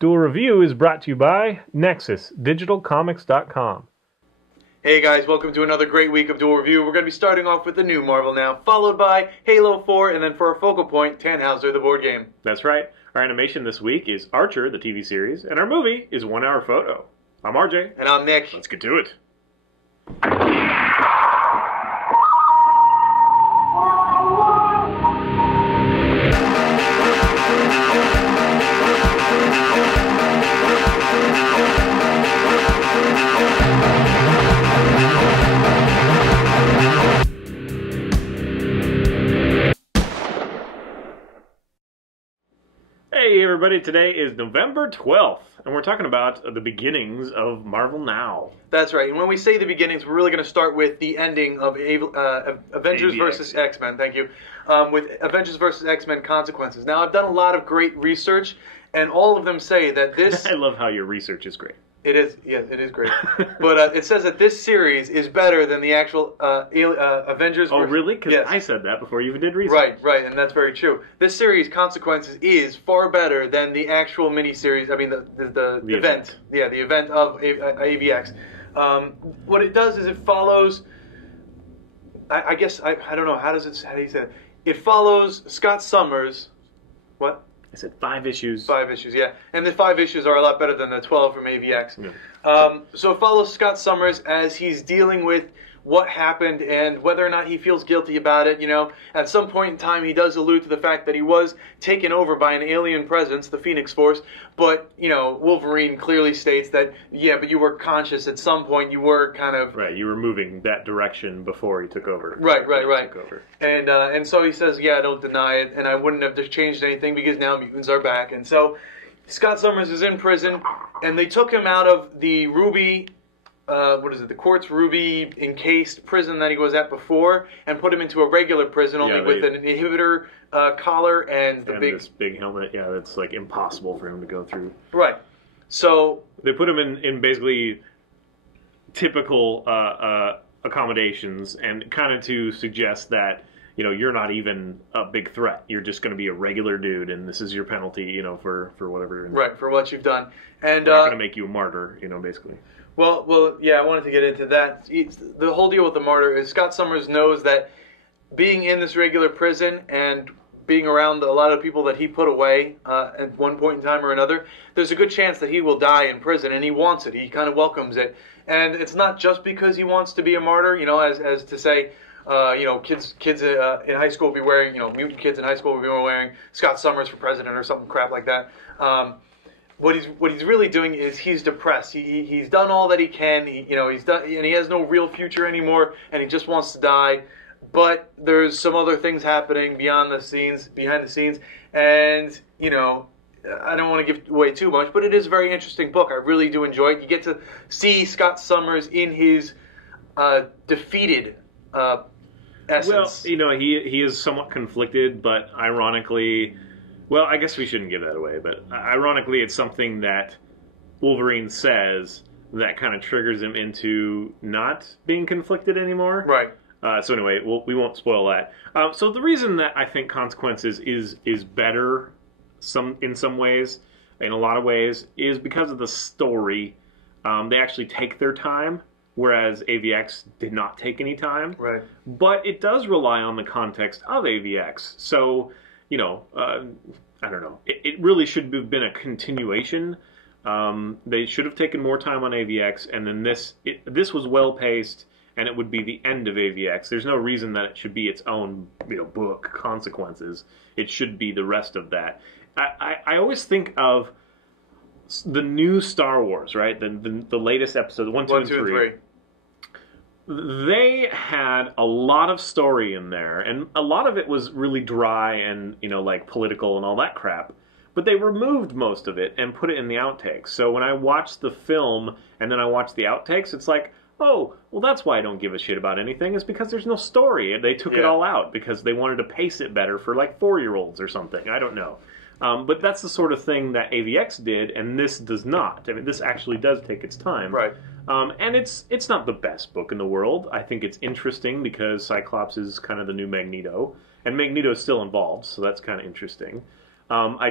Duel Review is brought to you by NexusDigitalComics.com. Hey guys, welcome to another great week of Duel Review. We're going to be starting off with the new Marvel now, followed by Halo 4, and then for our focal point, Tannhauser, the board game. That's right. Our animation this week is Archer, the TV series, and our movie is 1 Hour Photo. I'm RJ. And I'm Nick. Let's get to it. Hey everybody, today is November 12th, and we're talking about the beginnings of Marvel Now. That's right, and when we say the beginnings, we're really going to start with the ending of Avengers AvX. vs. X-Men, thank you, with Avengers vs. X-Men Consequences. Now, I've done a lot of great research, and all of them say that this... I love how your research is great. It is, yes, it is great. But it says that this series is better than the actual Avengers. Oh, really? Because yes. I said that before you even did research. Right, and that's very true. This series, Consequences, is far better than the actual miniseries. I mean, the event. Yeah, the event of AvX. What it does is it follows. I guess I don't know how do you say it? It follows Scott Summers. What? I said 5 issues. 5 issues, yeah. And the 5 issues are a lot better than the 12 from AvX. Yeah. So it follows Scott Summers as he's dealing with what happened and whether or not he feels guilty about it. You know, at some point in time, he does allude to the fact that he was taken over by an alien presence, the Phoenix Force. But, you know, Wolverine clearly states that, yeah, but you were conscious at some point. You were kind of... Right, you were moving that direction before he took over. Right. Took over. And so he says, yeah, I don't deny it, and I wouldn't have just changed anything because now mutants are back. And so Scott Summers is in prison, and they took him out of the Ruby... the Quartz Ruby encased prison that he was at before, and put him into a regular prison only with an inhibitor collar and this big helmet. Yeah, that's like impossible for him to go through. Right. So they put him in basically typical accommodations, and kind of to suggest that, you know, you're not even a big threat. You're just going to be a regular dude, and this is your penalty, you know, for whatever. Right, for what you've done. And we're not going to make you a martyr, you know, basically. Well, yeah, I wanted to get into that. The whole deal with the martyr is Scott Summers knows that being in this regular prison and being around a lot of people that he put away at one point in time or another, there's a good chance that he will die in prison, and he wants it. He kind of welcomes it. And it's not just because he wants to be a martyr, you know, as to say, you know, kids in high school will be wearing, you know, mutant kids in high school will be wearing Scott Summers for president or something crap like that. What he's really doing is he's depressed. He's done all that he can. He's done, and he has no real future anymore, and he just wants to die. But there's some other things happening behind the scenes, and you know, I don't want to give away too much, but it is a very interesting book. I really do enjoy it. You get to see Scott Summers in his defeated essence. Well, you know, he is somewhat conflicted, but ironically. Well, I guess we shouldn't give that away, but ironically, it's something that Wolverine says that kind of triggers him into not being conflicted anymore. Right. So anyway, we won't spoil that. So the reason that I think Consequences is better in some ways, in a lot of ways, is because of the story. They actually take their time, whereas AvX did not take any time. Right. But it does rely on the context of AvX. So... You know, I don't know. It really should have been a continuation. They should have taken more time on AvX, and then this was well paced, and it would be the end of AvX. There's no reason that it should be its own, you know, book, Consequences. It should be the rest of that. I always think of the new Star Wars, right? The latest episode, 1, 2, and 3. They had a lot of story in there, and a lot of it was really dry and, you know, like political and all that crap. But they removed most of it and put it in the outtakes. So when I watched the film and then I watched the outtakes, it's like, oh, well, that's why I don't give a shit about anything, is because there's no story. They took it all out because they wanted to pace it better for like 4-year-olds or something. I don't know. But that's the sort of thing that AvX did, and this does not. I mean, this actually does take its time. Right. And it's not the best book in the world. I think it's interesting because Cyclops is kind of the new Magneto, and Magneto is still involved, so that's kind of interesting. I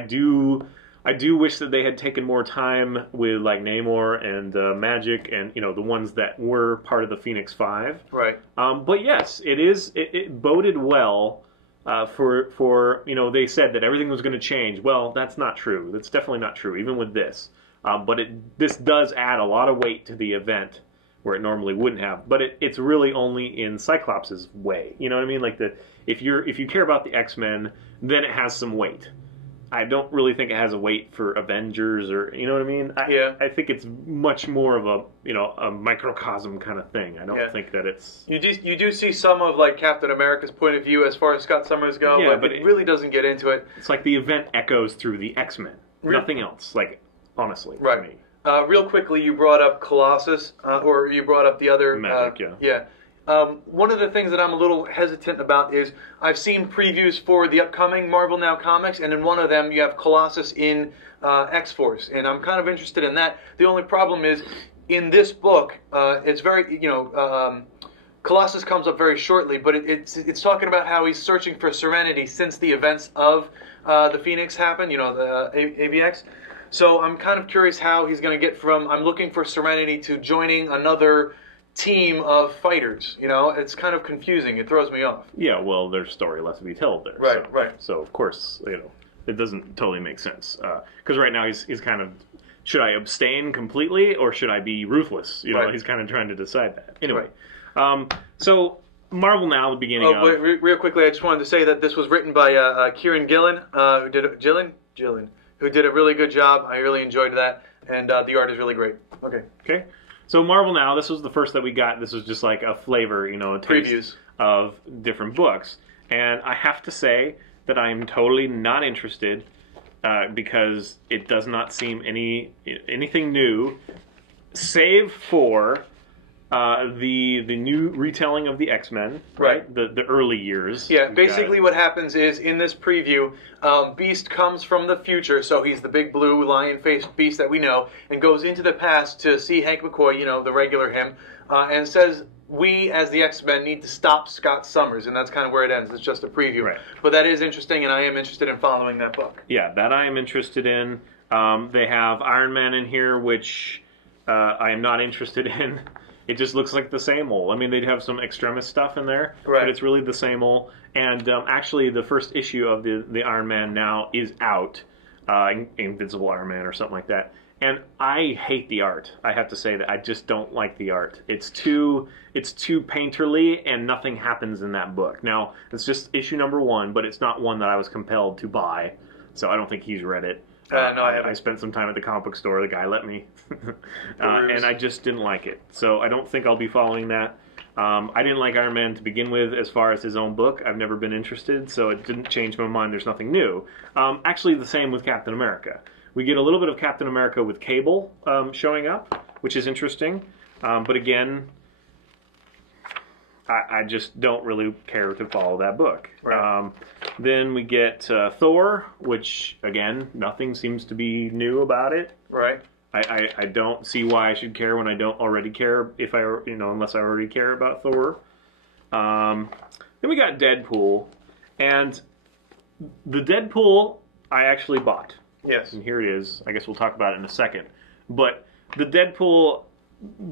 I do wish that they had taken more time with like Namor and Magic and the ones that were part of the Phoenix Five. Right. But yes, it boded well for they said that everything was going to change. Well, that's not true. That's definitely not true, even with this. But this does add a lot of weight to the event where it normally wouldn't have. But it's really only in Cyclops' way. You know what I mean? Like if you care about the X-Men, then it has some weight. I don't really think it has a weight for Avengers or you know what I mean. I think it's much more of a microcosm kind of thing. I don't think that it's. You do see some of like Captain America's point of view as far as Scott Summers go, but it really doesn't get into it. It's like the event echoes through the X-Men. Nothing else. Like honestly, right. To me. Real quickly, you brought up Colossus, or you brought up the other Magic, yeah. One of the things that I'm a little hesitant about is I've seen previews for the upcoming Marvel Now comics, and in one of them you have Colossus in X-Force, and I'm kind of interested in that. The only problem is, in this book, it's very, Colossus comes up very shortly, but it's talking about how he's searching for serenity since the events of the Phoenix happened, the AvX. So I'm kind of curious how he's going to get from I'm looking for serenity to joining another team of fighters. It's kind of confusing. It throws me off. Yeah, well, there's story left to be told there. Right, right. So of course, it doesn't totally make sense because right now he's kind of should I abstain completely or should I be ruthless? Right. He's kind of trying to decide that. Anyway, Right. So Marvel Now, the beginning of. But real quickly, I just wanted to say that this was written by Kieran Gillen, who did a really good job. I really enjoyed that, and the art is really great. Okay. So Marvel Now, this was the first that we got. This was just like a flavor, a taste Previews of different books. And I have to say that I'm totally not interested because it does not seem anything new, save for the new retelling of the X-Men, right? The early years. Yeah, basically what happens is, in this preview, Beast comes from the future, so he's the big blue lion-faced Beast that we know, and goes into the past to see Hank McCoy, the regular him, and says, we, as the X-Men, need to stop Scott Summers, and that's kind of where it ends. It's just a preview. Right. But that is interesting, and I am interested in following that book. Yeah, that I am interested in. They have Iron Man in here, which I am not interested in. It just looks like the same old. I mean, they'd have some Extremis stuff in there, right. But it's really the same old. And actually, the first issue of the Iron Man now is out, Invincible Iron Man or something like that. And I hate the art. I have to say that I just don't like the art. It's too painterly, and nothing happens in that book. Now, it's just issue number 1, but it's not one that I was compelled to buy, so I don't think he's read it. No, I haven't. I spent some time at the comic book store. The guy let me. And I just didn't like it. So I don't think I'll be following that. I didn't like Iron Man to begin with as far as his own book. I've never been interested, so it didn't change my mind. There's nothing new. Actually, the same with Captain America. We get a little bit of Captain America with Cable showing up, which is interesting. But again, I just don't really care to follow that book. Right. Then we get Thor, which, again, nothing seems to be new about it. Right. I don't see why I should care when I don't already care, unless I already care about Thor. Then we got Deadpool, and the Deadpool I actually bought. Yes. And here it is. I guess we'll talk about it in a second. But the Deadpool,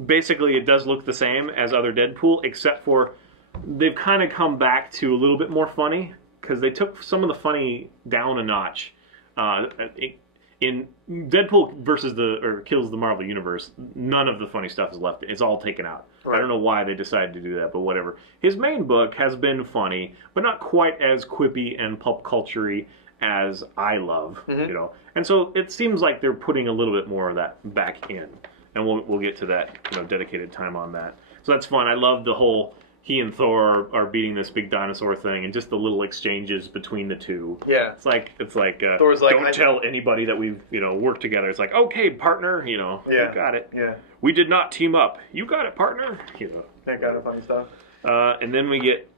basically it does look the same as other Deadpool, except for they've kind of come back to a little bit more funny, because they took some of the funny down a notch. In Deadpool kills the Marvel Universe, none of the funny stuff is left. It's all taken out. Right. I don't know why they decided to do that, but whatever. His main book has been funny, but not quite as quippy and pulp culture-y as I love, And so it seems like they're putting a little bit more of that back in, and we'll get to that, dedicated time on that. So that's fun. I love the whole he and Thor are beating this big dinosaur thing, and just the little exchanges between the two. Yeah, it's like Thor's like, don't tell anybody that we've worked together. It's like, okay, partner, you got it. Yeah, we did not team up. You got it, partner. That kind of funny stuff. And then we get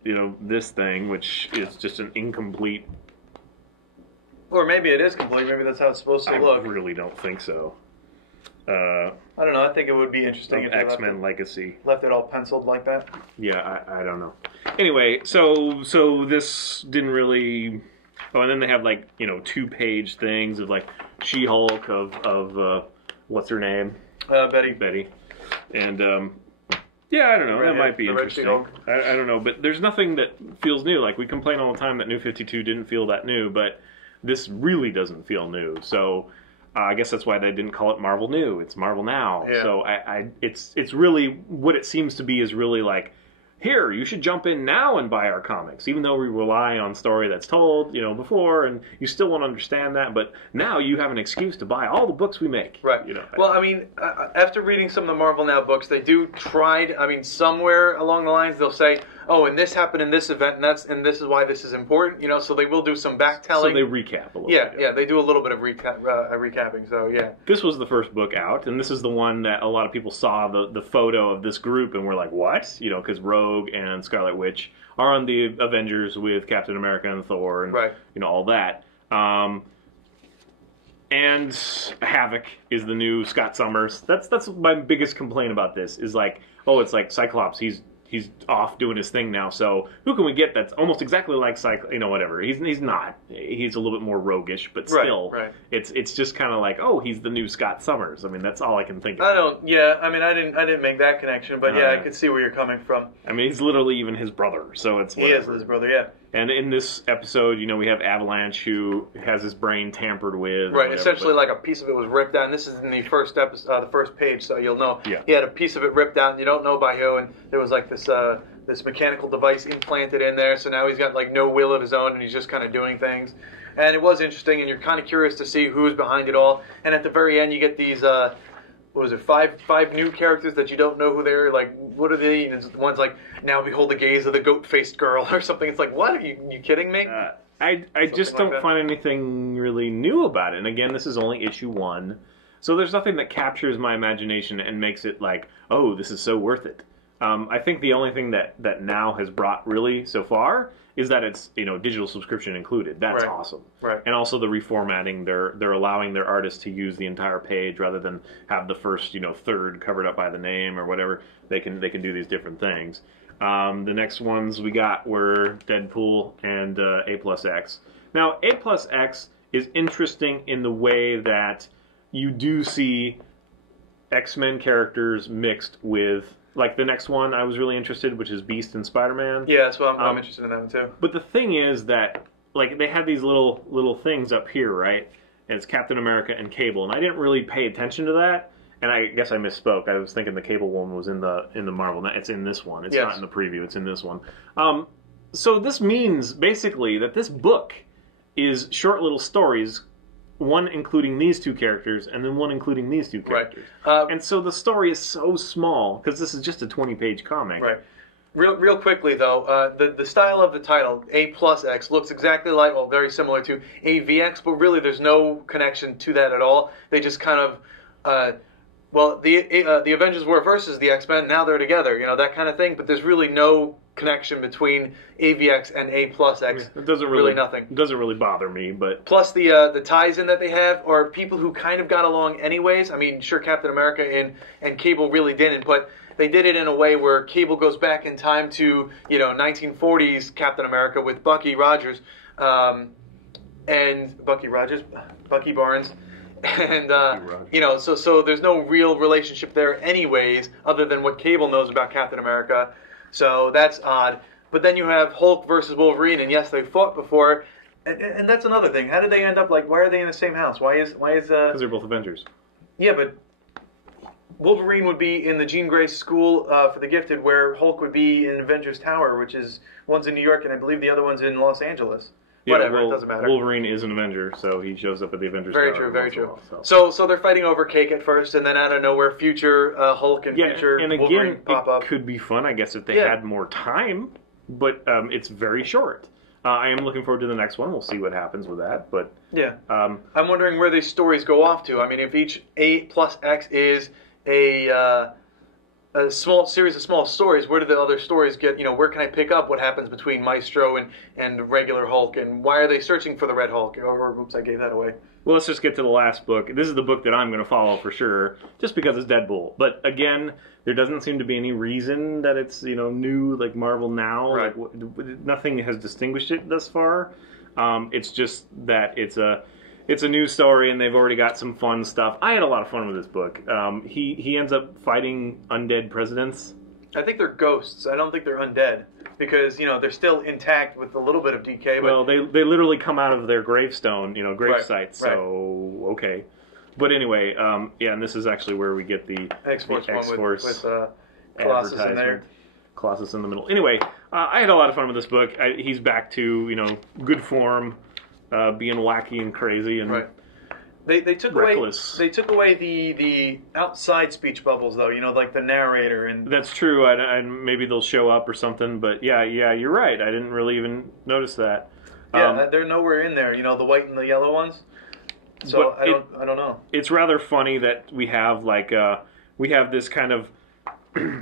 this thing, which is just an incomplete. Or maybe it is complete. Maybe that's how it's supposed to look. I really don't think so. I don't know. I think it would be interesting if X-Men Legacy left it all penciled like that. Yeah, I don't know. Anyway, so this didn't really. Oh, and then they have like 2-page things of like She-Hulk of what's her name? Betty. Betty, and yeah, I don't know. That might be interesting. I don't know, but there's nothing that feels new. Like we complain all the time that New 52 didn't feel that new, but this really doesn't feel new. So I guess that's why they didn't call it Marvel New. It's Marvel Now. Yeah. So it's really what it seems to be is really like, here, you should jump in now and buy our comics, even though we rely on story that's told, before, and you still won't understand that, but now you have an excuse to buy all the books we make. Right. Well, I mean, after reading some of the Marvel Now books, they do try, somewhere along the lines, they'll say, oh, and this happened in this event, and this is why this is important, so they will do some backtelling. So they recap a little bit. Yeah, they do a little bit of recapping, so yeah. This was the first book out, and this is the one that a lot of people saw the photo of this group and were like, what? Because Rogue and Scarlet Witch are on the Avengers with Captain America and Thor and all that. And Havoc is the new Scott Summers. That's my biggest complaint about this is like, oh, it's like Cyclops. He's off doing his thing now. So who can we get that's almost exactly like whatever. He's not. He's a little bit more roguish, but still, it's just kind of like, oh, he's the new Scott Summers. I mean, that's all I can think of. I didn't make that connection, but I could see where you're coming from. I mean, he's literally even his brother, so it's whatever. He is his brother, yeah. And in this episode, we have Avalanche, who has his brain tampered with. Right, essentially like a piece of it was ripped out. And this is in the first episode, the first page, so you'll know. Yeah. He had a piece of it ripped out, and you don't know by who, and there was like this mechanical device implanted in there, so now he's got like no will of his own, and he's just kind of doing things. And it was interesting, and you're kind of curious to see who's behind it all. And at the very end, you get these... what was it, five new characters that you don't know who they're, like, what are they? And one's like, now behold the gaze of the goat-faced girl, or something. It's like, what? Are you kidding me? I just don't find anything really new about it. And again, this is only issue 1. So there's nothing that captures my imagination and makes it like, oh, this is so worth it. I think the only thing that Now has brought really so far is that it's digital subscription included. That's awesome. Right. And also the reformatting. They're allowing their artists to use the entire page rather than have the first third covered up by the name or whatever. They can do these different things. The next ones we got were Deadpool and A+X. Now A+X is interesting in the way that you do see X-Men characters mixed with. Like the next one, I was really interested, which is Beast and Spider-Man. Yeah, that's what I'm interested in that one too. But the thing is that, like, they have these little things up here, right? And it's Captain America and Cable, and I didn't really pay attention to that. And I guess I misspoke. I was thinking the Cable one was in the Marvel. It's in this one. It's not in the preview. It's in this one. So this means basically that this book is short little stories. One including these two characters, and then one including these two characters. Right. And so the story is so small, because this is just a 20-page comic. Right. Real quickly, though, the style of the title, A+X, looks exactly like, well, very similar to AvX, but really there's no connection to that at all. They just kind of, the Avengers were versus the X-Men, now they're together, that kind of thing, but there's really no connection between AvX and A+X. It doesn't really nothing. It doesn't really bother me, but plus the ties in that they have are people who kind of got along anyways. I mean, sure, Captain America and Cable really didn't, but they did it in a way where Cable goes back in time to 1940s Captain America with Bucky Rogers, and Bucky Barnes. And so there's no real relationship there anyways, other than what Cable knows about Captain America. So that's odd. But then you have Hulk versus Wolverine, and yes, they fought before, and that's another thing. How did they end up like? Why are they in the same house? Why is? Because they're both Avengers. Yeah, but Wolverine would be in the Jean Grey School for the Gifted, where Hulk would be in Avengers Tower, which is one's in New York, and I believe the other one's in Los Angeles. Yeah, whatever, it doesn't matter. Wolverine is an Avenger, so he shows up at the Avengers Tower. Very true. So they're fighting over cake at first, and then out of nowhere, future Hulk and future Wolverine pop up. It could be fun, I guess, if they had more time, but it's very short. I am looking forward to the next one. We'll see what happens with that. But yeah, I'm wondering where these stories go off to. I mean, if each A+X is a small series of small stories, where do the other stories get, where can I pick up what happens between Maestro and regular Hulk, and why are they searching for the Red Hulk? Oops, I gave that away. Well, let's just get to the last book. This is the book that I'm going to follow for sure, just because it's Deadpool. But again, there doesn't seem to be any reason that it's, new, like Marvel Now. Right. Like, nothing has distinguished it thus far. It's just that it's a new story, and they've already got some fun stuff. I had a lot of fun with this book. He ends up fighting undead presidents. I think they're ghosts. I don't think they're undead because they're still intact with a little bit of decay. But... Well, they literally come out of their gravestone, grave sites. Right. So okay, but anyway, yeah, and this is actually where we get the X-Force one with Colossus in there. Colossus in the middle. Anyway, I had a lot of fun with this book. He's back to good form, being wacky and crazy and. Right. They took reckless. They took away the outside speech bubbles, though. Like the narrator and. That's true. I maybe they'll show up or something. But yeah, you're right. I didn't really even notice that. Yeah, they're nowhere in there. The white and the yellow ones. So I don't know. It's rather funny that we have this kind of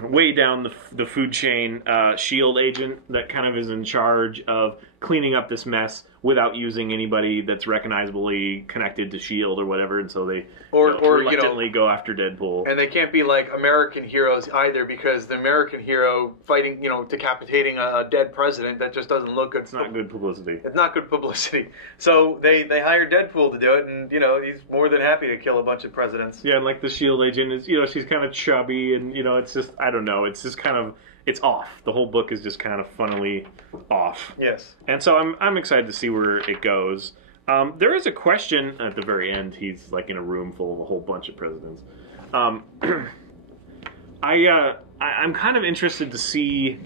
way down the food chain SHIELD agent that kind of is in charge of cleaning up this mess without using anybody that's recognizably connected to SHIELD or whatever, and so they reluctantly go after Deadpool. And they can't be like American heroes either, because the American hero fighting, decapitating a dead president, that just doesn't look good. It's not good publicity. It's not good publicity. So they hired Deadpool to do it, and he's more than happy to kill a bunch of presidents. Yeah, and like the SHIELD agent is, she's kind of chubby, and it's just, I don't know, it's just kind of. It's off. The whole book is just kind of funnily off. Yes. And so I'm excited to see where it goes. There is a question at the very end. He's like in a room full of a whole bunch of presidents. I'm kind of interested to see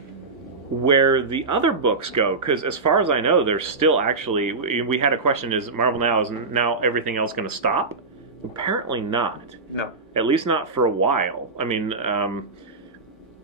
where the other books go, because as far as I know, they're still actually. We had a question: is Marvel now everything else going to stop? Apparently not. No. At least not for a while. I mean.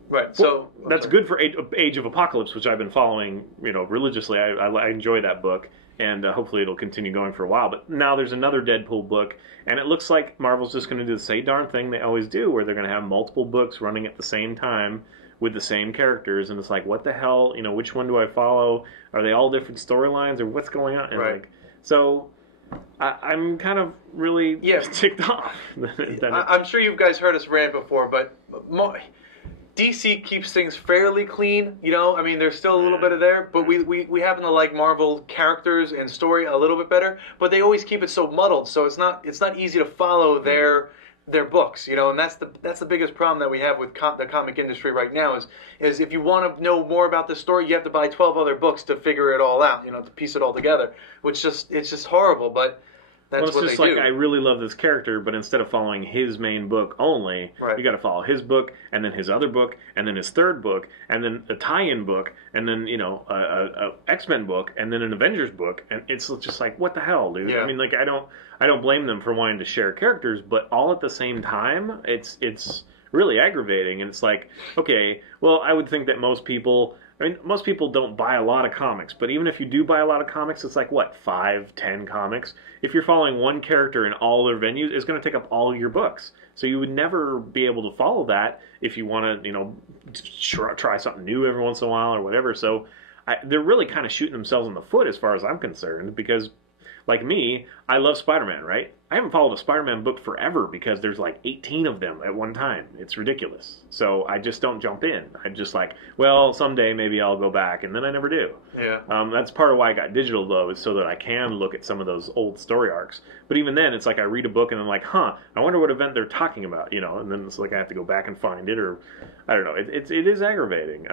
Right, so that's good for Age of Apocalypse, which I've been following, religiously. I enjoy that book, and hopefully it'll continue going for a while. But now there's another Deadpool book, and it looks like Marvel's just going to do the same darn thing they always do, where they're going to have multiple books running at the same time with the same characters, and it's like, what the hell? Which one do I follow? Are they all different storylines, or what's going on? And right. So I'm kind of really ticked off. I'm sure you guys heard us rant before, but. DC keeps things fairly clean, I mean, there's still a little bit of there, but we happen to like Marvel characters and story a little bit better, but they always keep it so muddled, so it's not easy to follow their books, and that's the biggest problem that we have with the comic industry right now is if you want to know more about the story, you have to buy 12 other books to figure it all out, to piece it all together, which it's just horrible, but that's it's just like, I really love this character, but instead of following his main book only, you got to follow his book, and then his other book, and then his third book, and then a tie-in book, and then, a X-Men book, and then an Avengers book, and it's just like, what the hell, dude? Yeah. I mean, like, I don't blame them for wanting to share characters, but all at the same time, it's really aggravating, and it's like, okay, well, I would think that most people don't buy a lot of comics, but even if you do buy a lot of comics, it's like, what, 5, 10 comics? If you're following one character in all their venues, it's going to take up all your books. So you would never be able to follow that if you want to, try something new every once in a while or whatever. So they're really kind of shooting themselves in the foot as far as I'm concerned, because, like me, I love Spider-Man, right? I haven't followed a Spider-Man book forever because there's like 18 of them at one time. It's ridiculous. So I just don't jump in. I'm just like, well, someday maybe I'll go back, and then I never do. Yeah. That's part of why I got digital, though, is so that I can look at some of those old story arcs. But even then, it's like I read a book and I'm like, I wonder what event they're talking about, and then it's like I have to go back and find it, or I don't know. It is aggravating.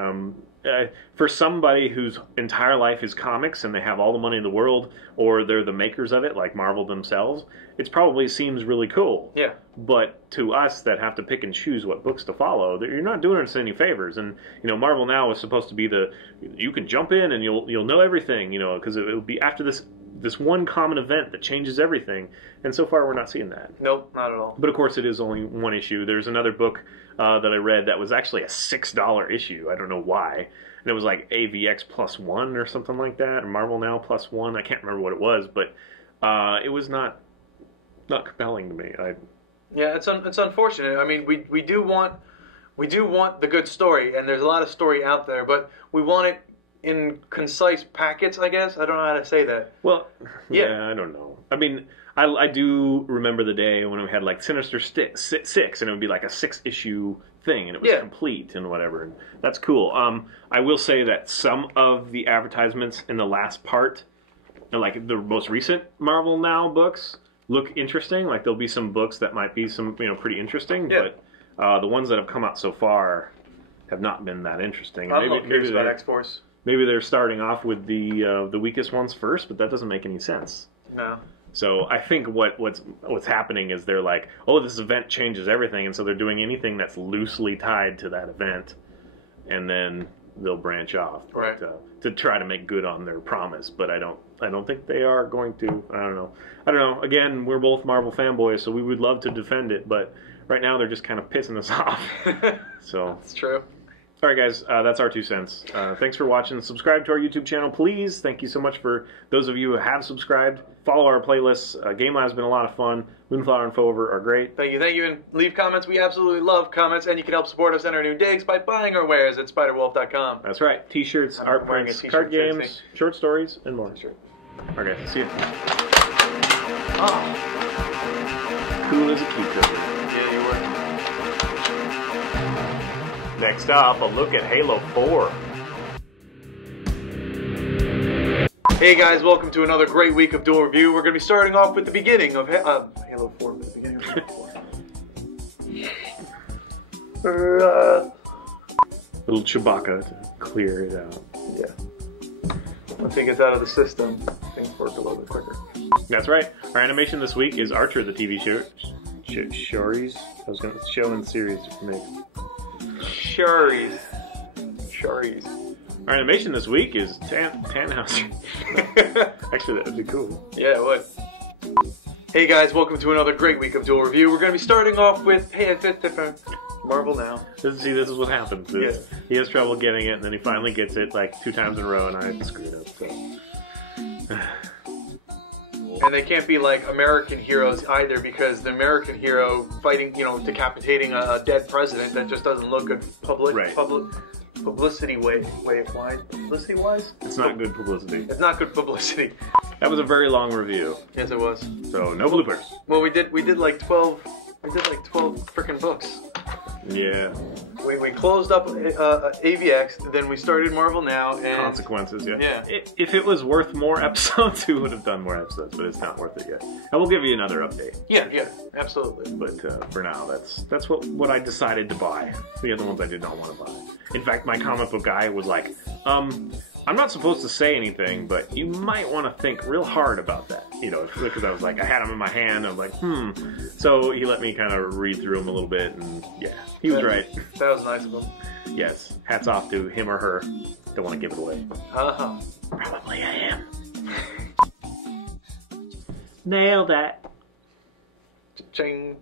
For somebody whose entire life is comics and they have all the money in the world, or they're the makers of it, like Marvel themselves, it probably seems really cool. Yeah. But to us that have to pick and choose what books to follow, you're not doing us any favors. And Marvel now is supposed to be you can jump in and you'll know everything, because it'll be after this one common event that changes everything. And so far we're not seeing that. Nope, not at all. But of course it is only one issue. There's another book that I read that was actually a $6 issue. I don't know why. And it was like AvX +1 or something like that, or Marvel Now +1. I can't remember what it was, but it was not compelling to me. Yeah, it's unfortunate. I mean, we do want the good story, and there's a lot of story out there, but we want it in concise packets, I guess. I don't know how to say that. Well, yeah, I don't know. I mean, I do remember the day when we had like Sinister Six, and it would be like a 6-issue thing, and it was complete and whatever. And that's cool. I will say that some of the advertisements in the last part like the most recent Marvel Now books look interesting. Like there'll be some books that might be some pretty interesting, but the ones that have come out so far have not been that interesting. I'm not curious about X-Force. Maybe they're starting off with the weakest ones first, but that doesn't make any sense. No. So I think what's happening is they're like, oh, this event changes everything, and so they're doing anything that's loosely tied to that event, and then they'll branch off, right, to try to make good on their promise. But I don't think they are going to. I don't know. Again, we're both Marvel fanboys, so we would love to defend it, but right now they're just kind of pissing us off. So that's true. All right, guys, that's our 2 cents. Thanks for watching. Subscribe to our YouTube channel, please. Thank you so much for those of you who have subscribed. Follow our playlists. Game Live has been a lot of fun. Moonflower and Fover are great. Thank you, and leave comments. We absolutely love comments, and you can help support us in our new digs by buying our wares at spiderwolf.com. That's right. T-shirts, art prints, card games, short stories, and more. Okay, see you. Oh. Cool as a cucumber. Yeah, you were. Next up, a look at Halo 4. Hey guys, welcome to another great week of Duel Review. We're going to be starting off with the beginning of Halo 4. The beginning of Halo 4. Little Chewbacca to clear it out. Yeah. Once he gets out of the system, things work a little bit quicker. That's right. Our animation this week is Archer, the TV show. Shories? I was going to show and series for me. Shories. Our animation this week is Tannhauser. Actually, that would be cool. Yeah, it would. Hey guys, welcome to another great week of Duel Review. We're going to be starting off with Marvel Now. This is what happens. Yeah. He has trouble getting it, and then he finally gets it like 2 times in a row, and I screwed up. So. And they can't be like American heroes either, because the American hero fighting, decapitating a dead president, that just doesn't look good publicity wise. It's not good publicity. It's not good publicity. That was a very long review. Yes, it was. So no bloopers. Well, we did like 12 freaking books. Yeah. We closed up AvX, then we started Marvel Now, and Consequences, yeah. Yeah. If it was worth more episodes, we would have done more episodes, but it's not worth it yet. And we'll give you another update. Yeah, absolutely. But for now, that's what I decided to buy. The other ones I did not want to buy. In fact, my comic book guy was like, I'm not supposed to say anything, but you might want to think real hard about that. Because I was like, I had them in my hand, I was like, So he let me kind of read through them a little bit, and yeah, he was right. That was nice of him. Yes, hats off to him or her. Don't want to give it away. Uh-huh. Probably I am. Nailed that. Ching.